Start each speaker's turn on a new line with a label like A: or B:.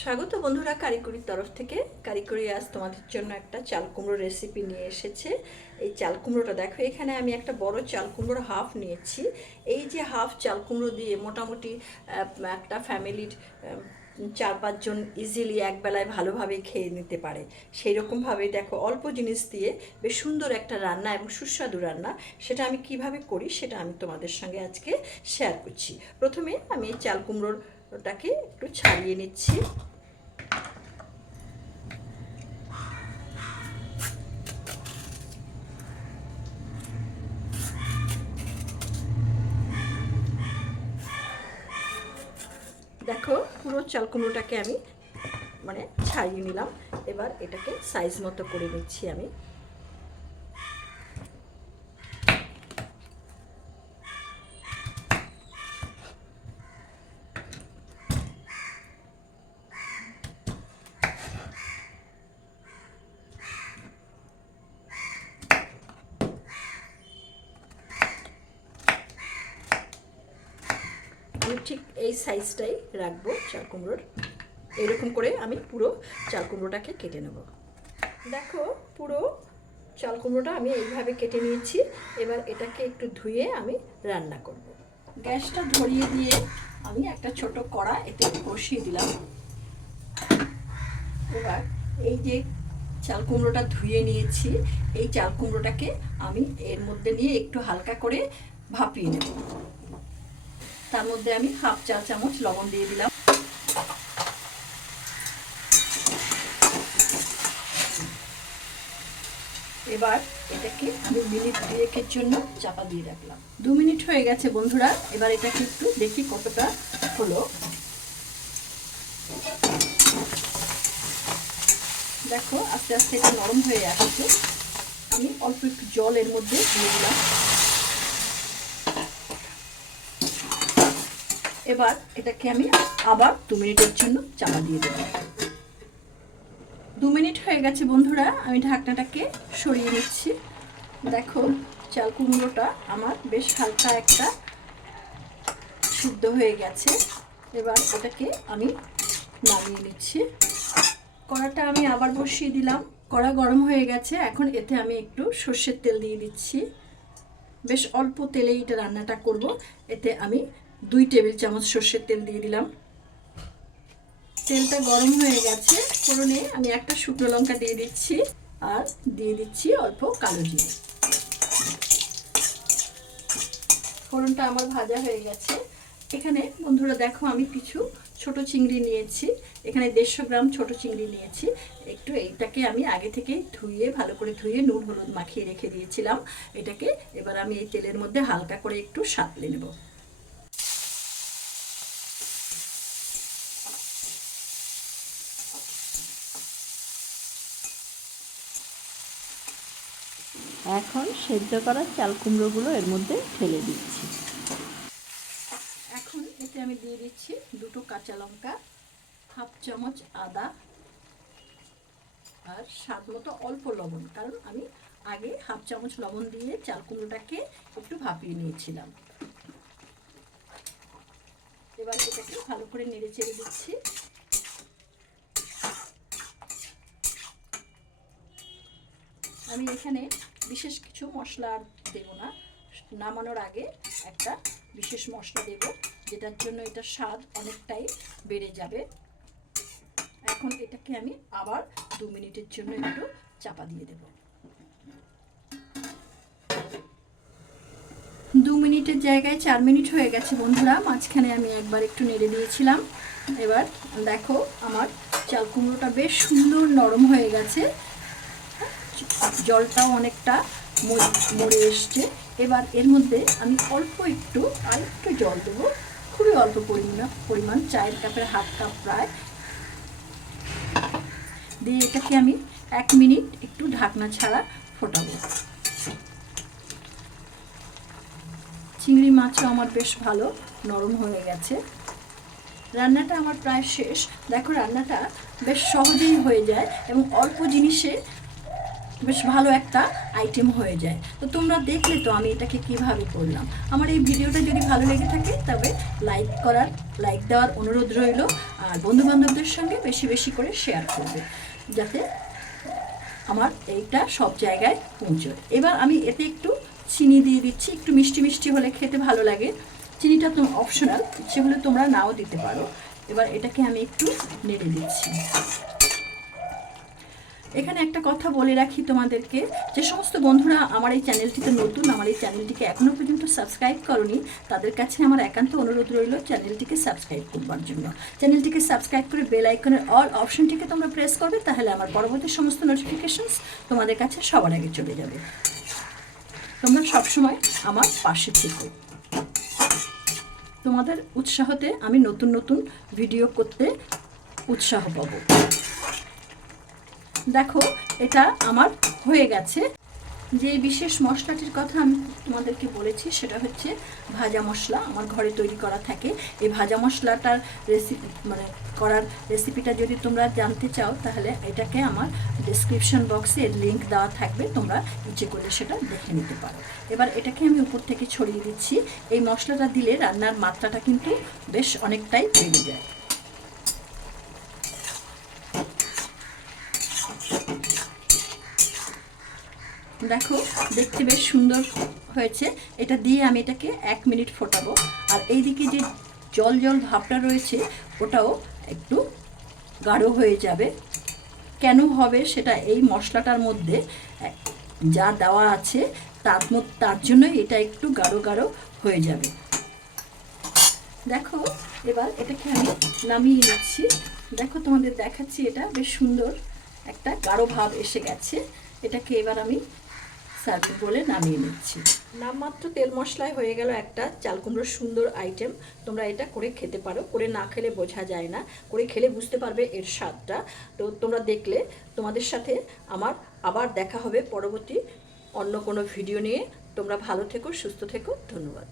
A: স্বাগত বন্ধুরা কারিগরির তরফ থেকে। কারিগরি আজ তোমাদের জন্য একটা চাল কুমড়ো রেসিপি নিয়ে এসেছে। এই চাল কুমড়োটা দেখো, এখানে আমি একটা বড় চাল কুমড়োর হাফ নিয়েছি। এই যে হাফ চাল কুমড়ো দিয়ে মোটামুটি একটা ফ্যামিলির চার পাঁচজন ইজিলি একবেলায় ভালোভাবে খেয়ে নিতে পারে। সেই রকমভাবেই দেখো, অল্প জিনিস দিয়ে বেশ সুন্দর একটা রান্না এবং সুস্বাদু রান্না। সেটা আমি কীভাবে করি সেটা আমি তোমাদের সঙ্গে আজকে শেয়ার করছি। প্রথমে আমি চাল কুমড়োটাকে একটু ছাড়িয়ে নিচ্ছি। দেখো পুরো চাল কুমড়োটাকে আমি মানে ছাড়িয়ে নিলাম। এবার এটাকে সাইজ মতো করে নিচ্ছি আমি। আমি ঠিক এই সাইজটাই রাখব চাল কুমড়োর। এরকম করে আমি পুরো চাল কুমড়োটাকে কেটে নেব। দেখো পুরো চাল কুমড়োটা আমি এইভাবে কেটে নিয়েছি। এবার এটাকে একটু ধুয়ে আমি রান্না করব। গ্যাসটা ধরিয়ে দিয়ে আমি একটা ছোট কড়া এতে বসিয়ে দিলাম। এবার এই যে চাল কুমড়োটা ধুয়ে নিয়েছি, এই চাল কুমড়োটাকে আমি এর মধ্যে নিয়ে একটু হালকা করে ভাপিয়ে নেব। তার মধ্যে আমি হাফ চা চামচ লবণ দিয়ে দিলাম। এবার এটাকে আমি মিনিট দুয়েকের জন্য চাপা দিয়ে রাখলাম। দু মিনিট হয়ে গেছে বন্ধুরা, এবার এটাকে একটু দেখি কতটা হলো। দেখো, আস্তে আস্তে এটা নরম হয়ে আসছে। আমি অল্প একটু জল এর মধ্যে দিয়ে দিলাম। এবার এটাকে আমি আবার দু মিনিটের জন্য চাপা দিয়ে দেব। দু মিনিট হয়ে গেছে বন্ধুরা, আমি ঢাকনাটাকে সরিয়ে নিচ্ছি। দেখো, চাল কুমড়োটা আমার বেশ হালকা একটা সিদ্ধ হয়ে গেছে। এবার এটাকে আমি নামিয়ে নিচ্ছি। কড়াটা আমি আবার বসিয়ে দিলাম। কড়া গরম হয়ে গেছে, এখন এতে আমি একটু সর্ষের তেল দিয়ে দিচ্ছি। বেশ অল্প তেলে এটা রান্নাটা করব। এতে আমি দুই টেবিল চামচ সর্ষের তেল দিয়ে দিলাম। তেলটা গরম হয়ে গেছে। ফোড়নে আমি একটা শুকনো লঙ্কা দিয়ে দিচ্ছি আর দিয়ে দিচ্ছি অল্প কালো জিরে। ফোড়নটা আমার ভাজা হয়ে গেছে। এখানে বন্ধুরা দেখো আমি কিছু ছোট চিংড়ি নিয়েছি। এখানে দেড়শো গ্রাম ছোট চিংড়ি নিয়েছি। একটু এইটাকে আমি আগে থেকে ধুয়ে, ভালো করে ধুয়ে নুন, হলুদ মাখিয়ে রেখে দিয়েছিলাম। এটাকে এবার আমি এই তেলের মধ্যে হালকা করে একটু সাঁতলে নেব।
B: এখন সেদ্ধ করা চাল কুমড়োগুলো এর মধ্যে ফেলে দিচ্ছি।
A: এখন এতে আমি দিয়ে দিচ্ছি দুটো কাঁচা লঙ্কা, হাফ চামচ আদা আর স্বাদ মতো অল্প লবণ, কারণ আমি আগে হাফ চামচ লবণ দিয়ে চাল কুমড়োটাকে একটু ভাপিয়ে নিয়েছিলাম। এবার এটাকে ভালো করে নেড়ে চেড়ে দিচ্ছি। আমি এখানে বিশেষ কিছু মশলা আর দেবো না। নামানোর আগে একটা বিশেষ মশলা দেব, যেটার জন্য এটা স্বাদ অনেকটাই বেড়ে যাবে। এখন এটাকে আমি আবার দু মিনিটের জন্য একটু চাপা দিয়ে দেব। দু মিনিটের জায়গায় চার মিনিট হয়ে গেছে বন্ধুরা, মাঝখানে আমি একবার একটু নেড়ে দিয়েছিলাম। এবার দেখো, আমার চাল কুমড়োটা বেশ সুন্দর নরম হয়ে গেছে। জলটাও অনেকটা মরে এসছে। এবার এর মধ্যে আমি অল্প একটু আর একটু জল দেবো। খুবই অল্প পরিমাণ পরিমাণ, চায়ের কাপের হাফ কাপ প্রায়। দিয়ে এটাকে আমি এক মিনিট একটু ঢাকনা ছাড়া ফোটাবো। চিংড়ি মাছও আমার বেশ ভালো, নরম হয়ে গেছে। রান্নাটা আমার প্রায় শেষ। দেখো রান্নাটা বেশ সহজেই হয়ে যায় এবং অল্প জিনিসে বেশ ভালো একটা আইটেম হয়ে যায়। তো তোমরা দেখলে তো আমি এটাকে কীভাবে করলাম। আমার এই ভিডিওটা যদি ভালো লেগে থাকে, তবে লাইক করার লাইক দেওয়ার অনুরোধ রইল, আর বন্ধু বান্ধবদের সঙ্গে বেশি বেশি করে শেয়ার করবে, যাতে আমার এইটা সব জায়গায় পৌঁছয়। এবার আমি এতে একটু চিনি দিয়ে দিচ্ছি, একটু মিষ্টি মিষ্টি হলে খেতে ভালো লাগে। চিনিটা তো অপশনাল হলে তোমরা নাও দিতে পারো। এবার এটাকে আমি একটু নেড়ে দিচ্ছি। এখানে একটা কথা বলে রাখি তোমাদেরকে, যে সমস্ত বন্ধুরা আমার এই চ্যানেলটিতে নতুন, আমার এই চ্যানেলটিকে এখনও পর্যন্ত সাবস্ক্রাইব করনি, তাদের কাছে আমার একান্ত অনুরোধ রইল চ্যানেলটিকে সাবস্ক্রাইব করবার জন্য। চ্যানেলটিকে সাবস্ক্রাইব করে বেল আইকনের অল অপশনটিকে তোমরা প্রেস করবে, তাহলে আমার পরবর্তী সমস্ত নোটিফিকেশনস তোমাদের কাছে সবার আগে চলে যাবে। তোমরা সবসময় আমার পাশে থেকো। তোমাদের উৎসাহতে আমি নতুন নতুন ভিডিও করতে উৎসাহ পাবো। দেখো, এটা আমার হয়ে গেছে। যে বিশেষ মশলাটির কথা আমি তোমাদেরকে বলেছি, সেটা হচ্ছে ভাজা মশলা। আমার ঘরে তৈরি করা থাকে। এই ভাজা মশলাটার রেসিপি মানে করার রেসিপিটা যদি তোমরা জানতে চাও, তাহলে এটাকে আমার ডিসক্রিপশন বক্সে লিঙ্ক দেওয়া থাকবে। তোমরা ইচ্ছে করলে সেটা দেখে নিতে পারো। এবার এটাকে আমি উপর থেকে ছড়িয়ে দিচ্ছি। এই মশলাটা দিলে রান্নার মাত্রাটা কিন্তু বেশ অনেকটাই বেড়ে যায়। দেখো, দেখতে বেশ সুন্দর হয়েছে। এটা দিয়ে আমি এটাকে এক মিনিট ফোটাবো। আর এইদিকে যে জল জল ভাবটা রয়েছে, ওটাও একটু গাঢ় হয়ে যাবে। কেন হবে সেটা এই মশলাটার মধ্যে যা দেওয়া আছে, তার তার জন্যই এটা একটু গাঢ় গাঢ় হয়ে যাবে। দেখো, এবার এটাকে আমি নামিয়ে নিচ্ছি। দেখো, তোমাদের দেখাচ্ছি এটা, বেশ সুন্দর একটা গাঢ় ভাব এসে গেছে। এটাকে এবার আমি সার্ভ বলে নামিয়ে নিচ্ছি। নামমাত্র তেল মশলায় হয়ে গেল একটা চাল কুমড়োর সুন্দর আইটেম। তোমরা এটা করে খেতে পারো। করে না খেলে বোঝা যায় না। করে খেলে বুঝতে পারবে এর স্বাদটা। তো তোমরা দেখলে তোমাদের সাথে আমার আবার দেখা হবে পরবর্তী অন্য কোনো ভিডিও নিয়ে। তোমরা ভালো থেকো, সুস্থ থেকো। ধন্যবাদ।